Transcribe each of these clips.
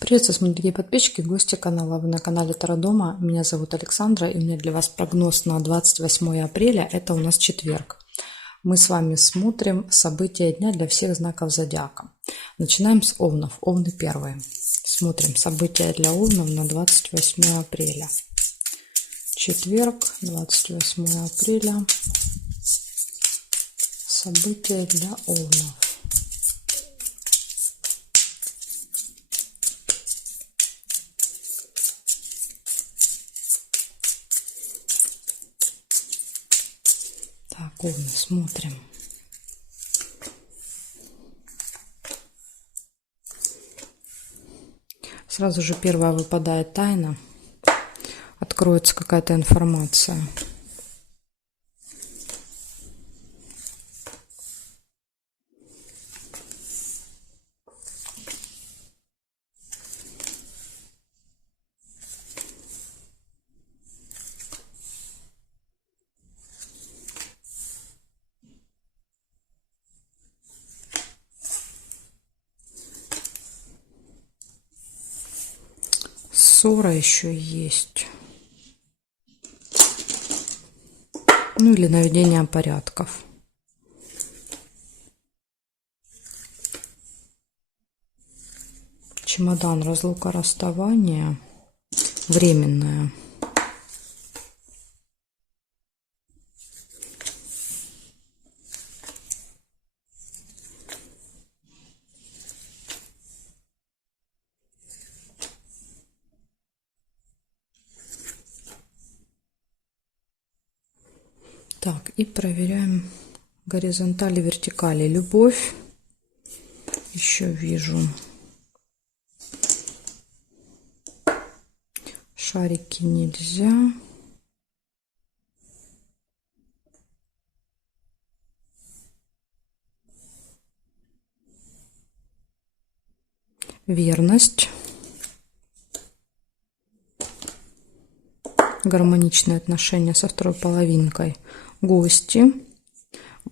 Приветствую, смотрите, подписчики, гости канала. Вы на канале Таро Дома. Меня зовут Александра, и у меня для вас прогноз на 28 апреля. Это у нас четверг. Мы с вами смотрим события дня для всех знаков зодиака. Начинаем с Овнов. Овны первые. Смотрим события для Овнов на 28 апреля. Четверг, 28 апреля. События для Овнов. Так, Овны, смотрим. Сразу же первая выпадает тайна. Откроется какая-то информация. Ссора еще есть. Ну или наведение порядков. Чемодан, разлука, расставание. Временное. Так, и проверяем горизонтали, вертикали. Любовь. Еще вижу. Шарики нельзя. Верность. Гармоничные отношения со второй половинкой. Гости.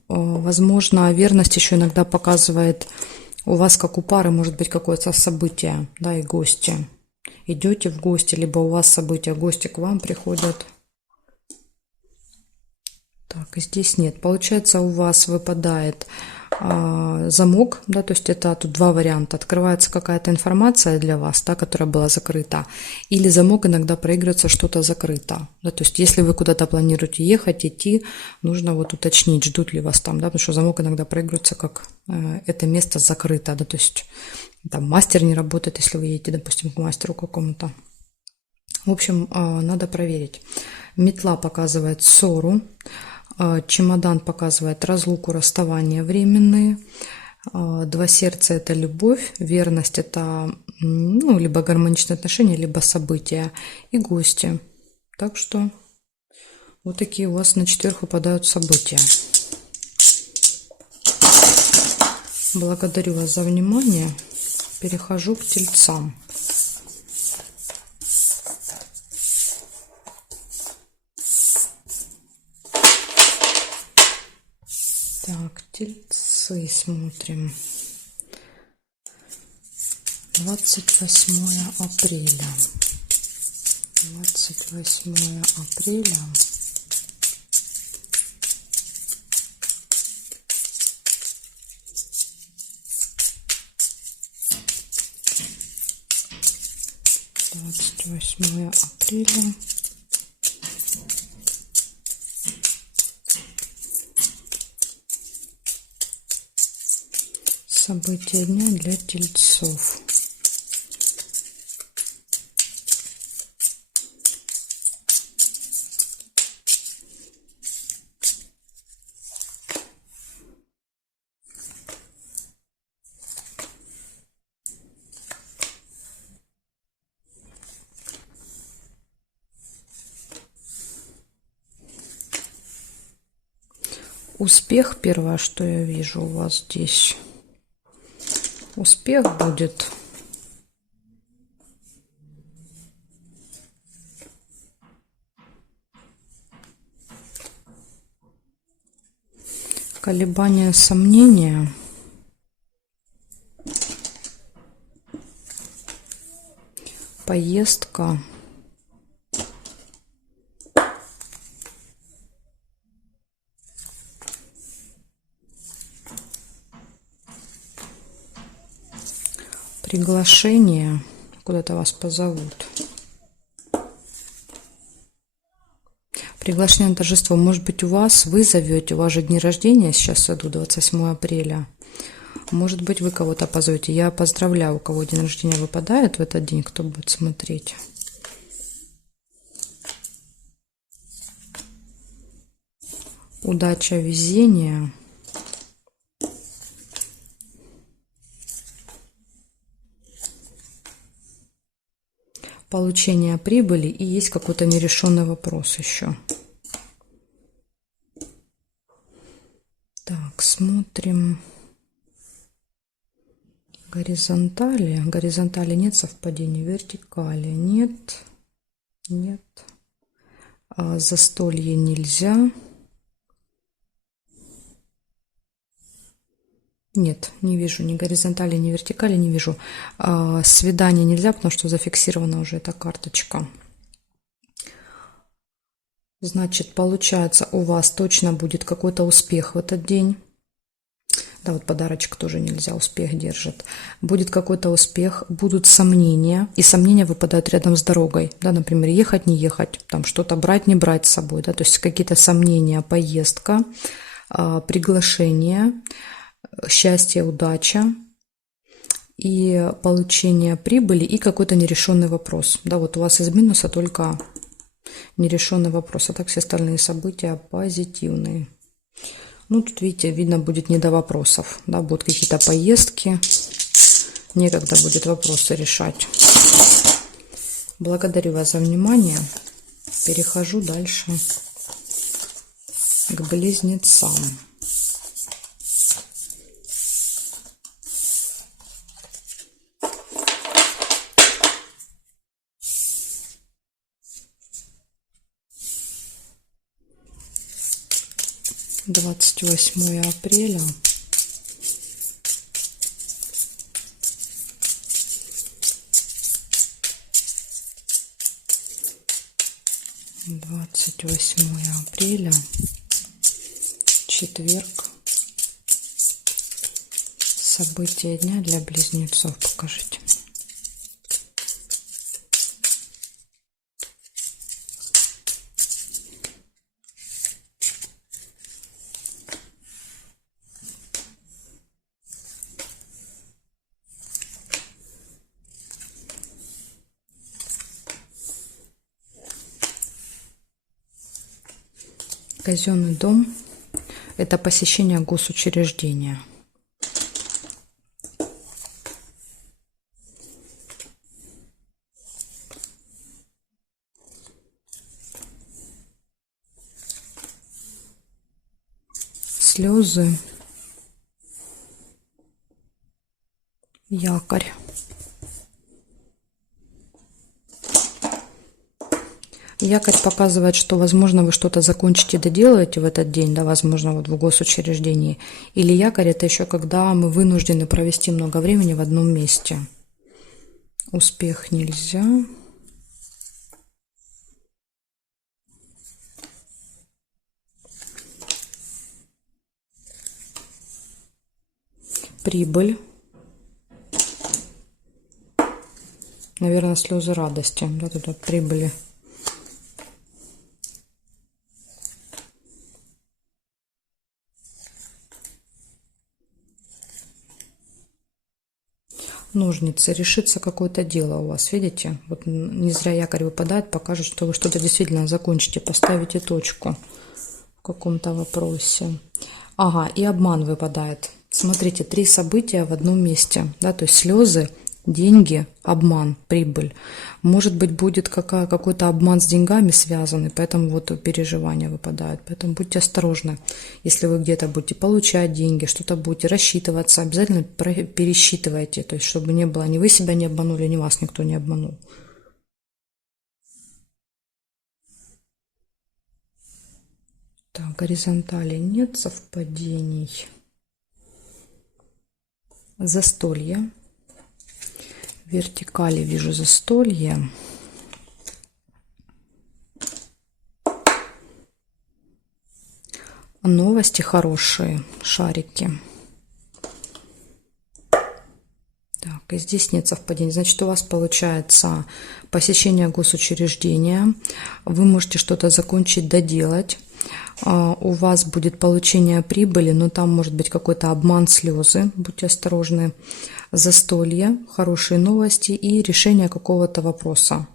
Возможно, верность еще иногда показывает у вас, как у пары, может быть какое-то событие, да, и гости. Идете в гости, либо у вас события, гости к вам приходят. Так, и здесь нет. Получается, у вас выпадает замок, да, то есть это тут два варианта. Открывается какая-то информация для вас, да, которая была закрыта, или замок иногда проигрывается, что-то закрыто. Да, то есть если вы куда-то планируете ехать, идти, нужно вот уточнить, ждут ли вас там, да, потому что замок иногда проигрывается, как это место закрыто, да, то есть там мастер не работает, если вы едете, допустим, к мастеру какому-то. В общем, надо проверить. Метла показывает ссору. Чемодан показывает разлуку, расставание временные. Два сердца – это любовь. Верность – это ну, либо гармоничные отношения, либо события. И гости. Так что вот такие у вас на четверг выпадают события. Благодарю вас за внимание. Перехожу к тельцам. Так, тельцы смотрим. 28 апреля. 28 апреля. апреля. События дня для тельцов. Успех, первое, что я вижу у вас здесь. Успех будет. Колебания, сомнения. поездка, приглашение, куда-то вас позовут. Приглашение на торжество. Может быть, у вас, вы зовете, у вас же дни рождения сейчас идут, 28 апреля. Может быть, вы кого-то позовете. Я поздравляю, у кого день рождения выпадает в этот день, кто будет смотреть. Удача, везение. Получение прибыли и есть какой-то нерешенный вопрос еще. Так, смотрим. Горизонтали. Горизонтали нет совпадений. Вертикали нет. Нет. Застолье нельзя. Нет, не вижу ни горизонтали, ни вертикали, не вижу. Свидание нельзя, потому что зафиксирована уже эта карточка. Значит, получается, у вас точно будет какой-то успех в этот день. Да, вот подарочек тоже нельзя, успех держит. Будет какой-то успех, будут сомнения, и сомнения выпадают рядом с дорогой. Да, например, ехать, не ехать, там что-то брать, не брать с собой. Да, то есть какие-то сомнения, поездка, приглашение, счастье, удача и получение прибыли и какой-то нерешенный вопрос. Да, вот у вас из минуса только нерешенный вопрос, а так все остальные события позитивные. Ну, тут, видите, видно, будет не до вопросов. Да, будут какие-то поездки. Некогда будет вопросы решать. Благодарю вас за внимание. Перехожу дальше к близнецам. Двадцать 28 апреля. Двадцать 28 апреля. Четверг. События дня для близнецов покажите. Казенный дом – это посещение госучреждения. Слезы, якорь. Якорь показывает, что, возможно, вы что-то закончите, доделаете в этот день, да, возможно, вот в госучреждении. Или якорь – это еще когда мы вынуждены провести много времени в одном месте. Успех нельзя. Прибыль. Наверное, слезы радости. Да, тут вот прибыли. Ножницы. Решится какое-то дело у вас, видите? Вот не зря якорь выпадает, покажет, что вы что-то действительно закончите, поставите точку в каком-то вопросе. Ага, и обман выпадает. Смотрите, 3 события в одном месте, да, то есть слезы, деньги, обман, прибыль. Может быть, будет какой-то обман с деньгами связанный, поэтому вот переживания выпадают. Поэтому будьте осторожны. Если вы где-то будете получать деньги, что-то будете рассчитываться, обязательно пересчитывайте, то есть чтобы не было, ни вы себя не обманули, ни вас никто не обманул. Так, горизонтали нет совпадений. Застолье. В вертикали вижу застолье. Новости хорошие, шарики. Так, и здесь нет совпадений. Значит, у вас получается посещение госучреждения. Вы можете что-то закончить, доделать. У вас будет получение прибыли, но там может быть какой-то обман, слезы. Будьте осторожны. Застолье, хорошие новости и решение какого-то вопроса.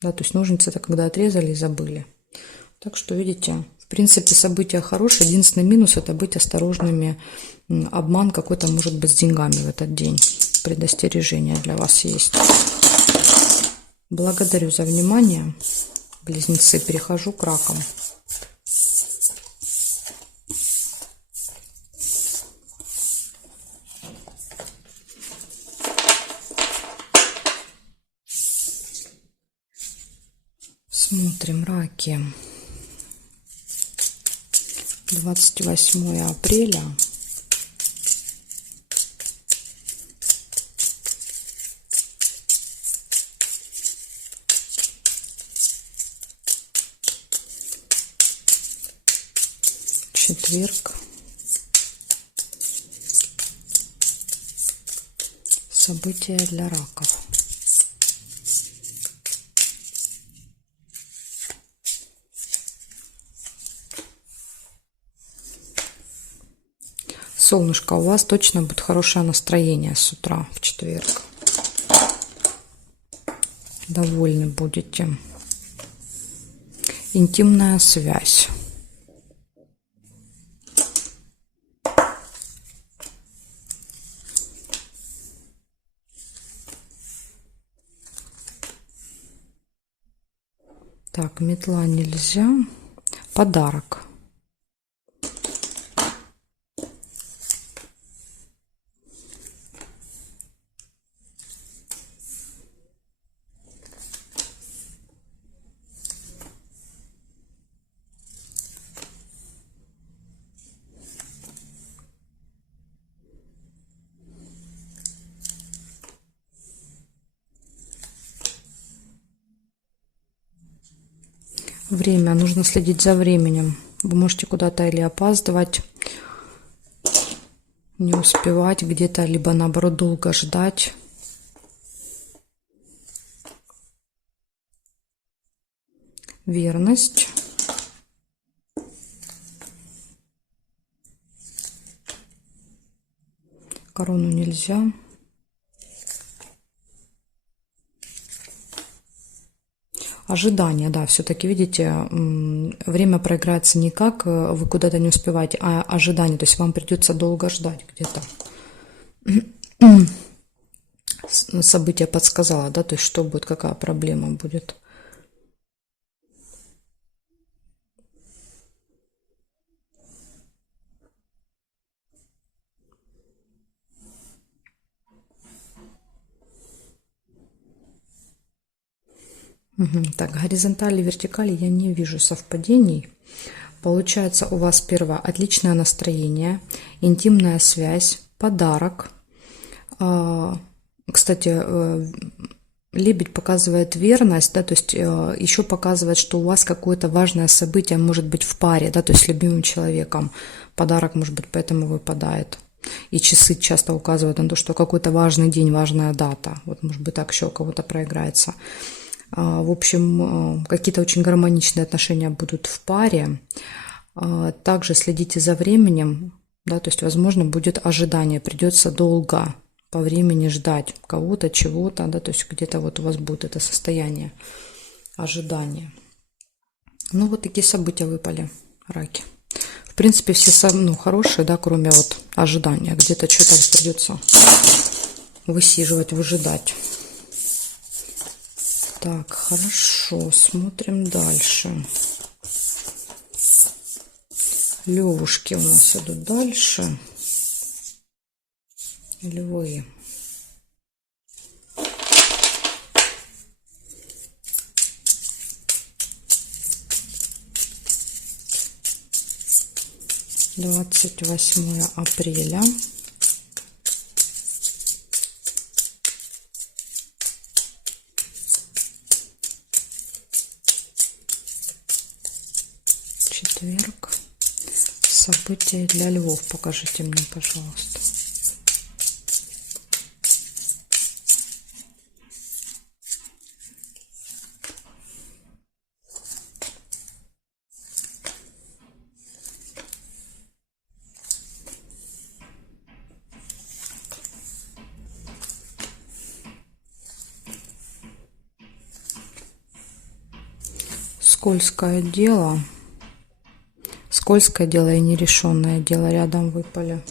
Да, то есть ножницы это когда отрезали и забыли. Так что, видите, в принципе, события хорошие. Единственный минус – это быть осторожными. Обман какой-то может быть с деньгами в этот день. Предостережение для вас есть. Благодарю за внимание, близнецы. Перехожу к ракам. Смотрим раки. 28 апреля. Четверг. События для раков. Солнышко, у вас точно будет хорошее настроение с утра в четверг. Довольны будете. Интимная связь. Так, метла нельзя. Подарок. Время. Нужно следить за временем. Вы можете куда-то или опаздывать, не успевать где-то, либо наоборот долго ждать. Верность. Корону нельзя. Ожидание, да, все-таки, видите, время проиграется не как вы куда-то не успеваете, а ожидание, то есть вам придется долго ждать где-то. Событие подсказало, да, то есть что будет, какая проблема будет. Так, горизонтали, вертикали я не вижу совпадений. Получается у вас первое отличное настроение, интимная связь, подарок. Кстати, лебедь показывает верность, да, то есть еще показывает, что у вас какое-то важное событие может быть в паре, да, то есть с любимым человеком. Подарок, может быть, поэтому выпадает. И часы часто указывают на то, что какой-то важный день, важная дата. Вот, может быть, так еще у кого-то проиграется. В общем, какие-то очень гармоничные отношения будут в паре. Также следите за временем, да, то есть, возможно, будет ожидание, придется долго по времени ждать кого-то, чего-то, да, то есть где-то вот у вас будет это состояние ожидания. Ну, вот такие события выпали, раки. В принципе, все хорошие, да, кроме вот ожидания, где-то что-то придется высиживать, выжидать. Так, хорошо, смотрим дальше. Левушки у нас идут дальше. Львы. Двадцать 28 апреля. Четверг. События для львов покажите мне, пожалуйста. Скользкое дело. Скользкое дело и нерешенное дело рядом выпали.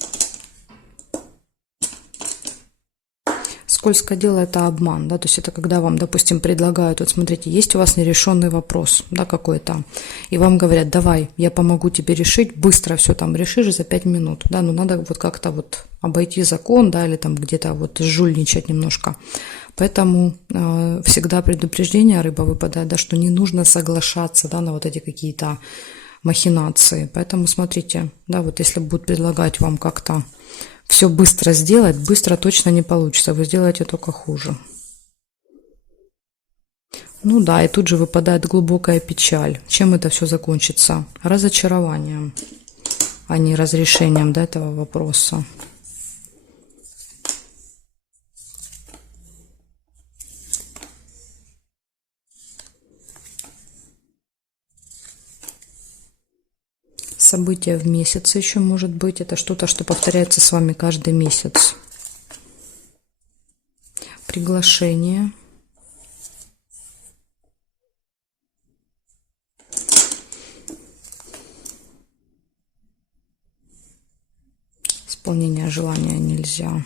Скользкое дело — это обман, да, то есть это когда вам, допустим, предлагают, вот смотрите, есть у вас нерешенный вопрос, да, какой-то, и вам говорят: давай, я помогу тебе решить, быстро все там решишь за 5 минут, да, но надо вот как-то вот обойти закон, да, или там где-то вот жульничать немножко. Поэтому всегда предупреждение, рыба выпадает, да, что не нужно соглашаться, да, на вот эти какие-то махинации. Поэтому смотрите, да, вот если будут предлагать вам как-то все быстро сделать, быстро точно не получится, вы сделаете только хуже. Ну да, и тут же выпадает глубокая печаль. Чем это все закончится? Разочарованием, а не разрешением, да, этого вопроса. Событие в месяце еще может быть. Это что-то, что повторяется с вами каждый месяц. Приглашение. Исполнение желания нельзя.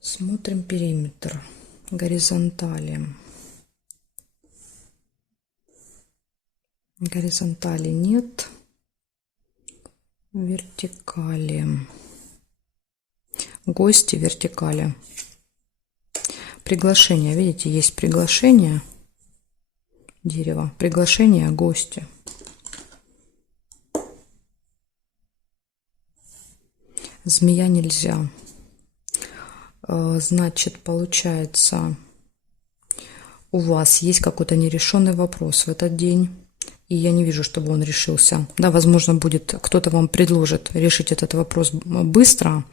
Смотрим периметр. Горизонтали. Горизонтали нет. Вертикали. Гости, вертикали. Приглашение. Видите, есть приглашение. Дерево. Приглашение, гости. Змея нельзя. Значит, получается, у вас есть какой-то нерешенный вопрос в этот день, и я не вижу, чтобы он решился. Да, возможно, будет, кто-то вам предложит решить этот вопрос быстро,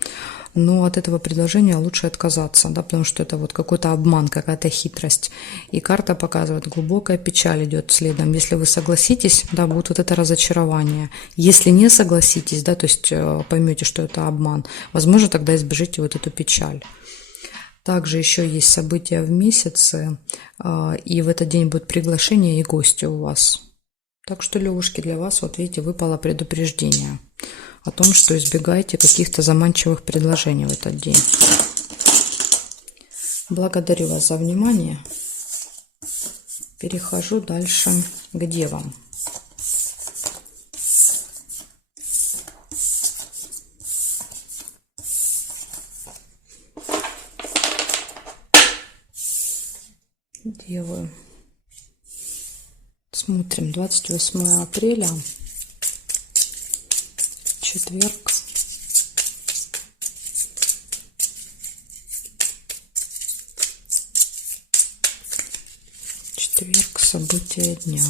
но от этого предложения лучше отказаться, да, потому что это вот какой-то обман, какая-то хитрость. И карта показывает, глубокая печаль идет следом. Если вы согласитесь, да, будет вот это разочарование. Если не согласитесь, да, то есть поймете, что это обман, возможно, тогда избежите вот эту печаль. Также еще есть события в месяце, и в этот день будет приглашение и гости у вас. Так что, левушки, для вас, вот видите, выпало предупреждение о том, что избегайте каких-то заманчивых предложений в этот день. Благодарю вас за внимание. Перехожу дальше к девам. Девы. Смотрим, 28 апреля, четверг. Четверг, события дня.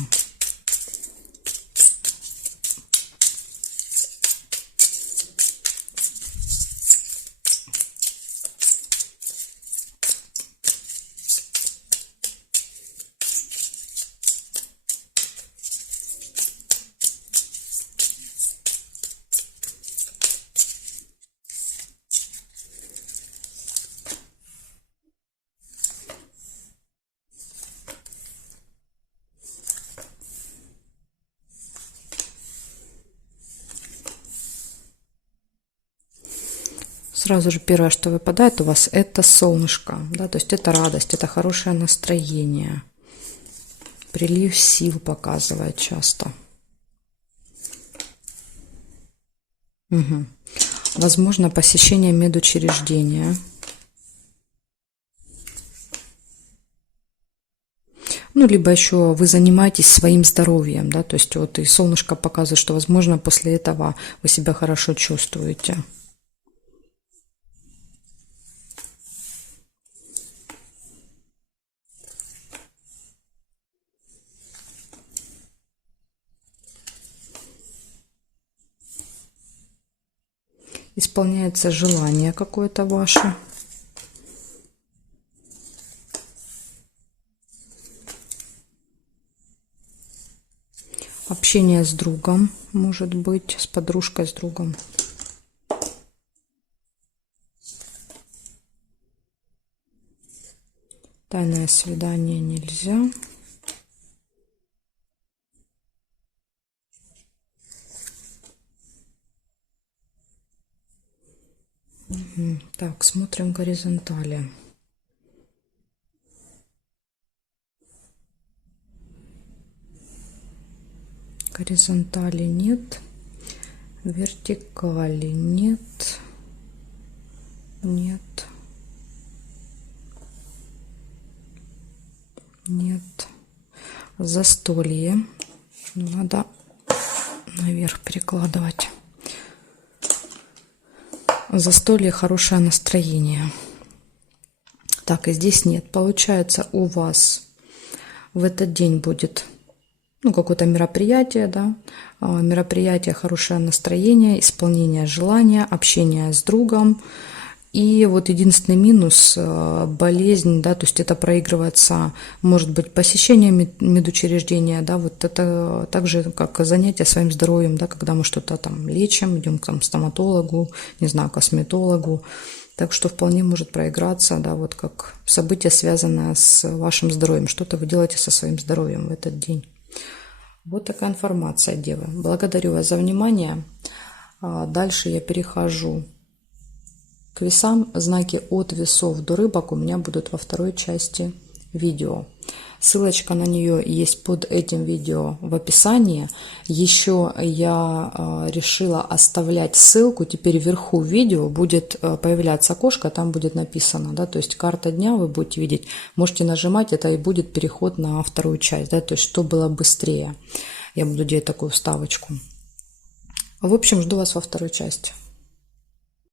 Сразу же первое, что выпадает у вас, это солнышко, да, то есть это радость, это хорошее настроение. Прилив сил показывает часто. Угу. Возможно, посещение медучреждения. Ну, либо еще вы занимаетесь своим здоровьем, да, то есть вот и солнышко показывает, что, возможно, после этого вы себя хорошо чувствуете. исполняется желание какое-то ваше. Общение с другом, может быть, с подружкой, с другом. Тайное свидание нельзя. Так, смотрим горизонтали. Горизонтали нет, вертикали нет, нет, нет. Застолье надо наверх перекладывать. Застолье, хорошее настроение. Так, и здесь нет. Получается, у вас в этот день будет какое-то мероприятие, да, мероприятие, хорошее настроение, исполнение желания, общение с другом. И вот единственный минус – болезнь, да, то есть это проигрывается, может быть, посещение медучреждения, да, вот это так же, как занятие своим здоровьем, да, когда мы что-то там лечим, идем к стоматологу, не знаю, косметологу. Так что вполне может проиграться, да, вот как событие, связанное с вашим здоровьем, что-то вы делаете со своим здоровьем в этот день. Вот такая информация, девы. Благодарю вас за внимание. Дальше я перехожу к весам. Знаки от весов до рыбок у меня будут во второй части видео. Ссылочка на нее есть под этим видео в описании. Еще я решила оставлять ссылку. Теперь вверху видео будет появляться окошко, там будет написано, да, то есть карта дня вы будете видеть. Можете нажимать, это и будет переход на вторую часть, да, то есть что было быстрее. Я буду делать такую вставочку. В общем, жду вас во второй части.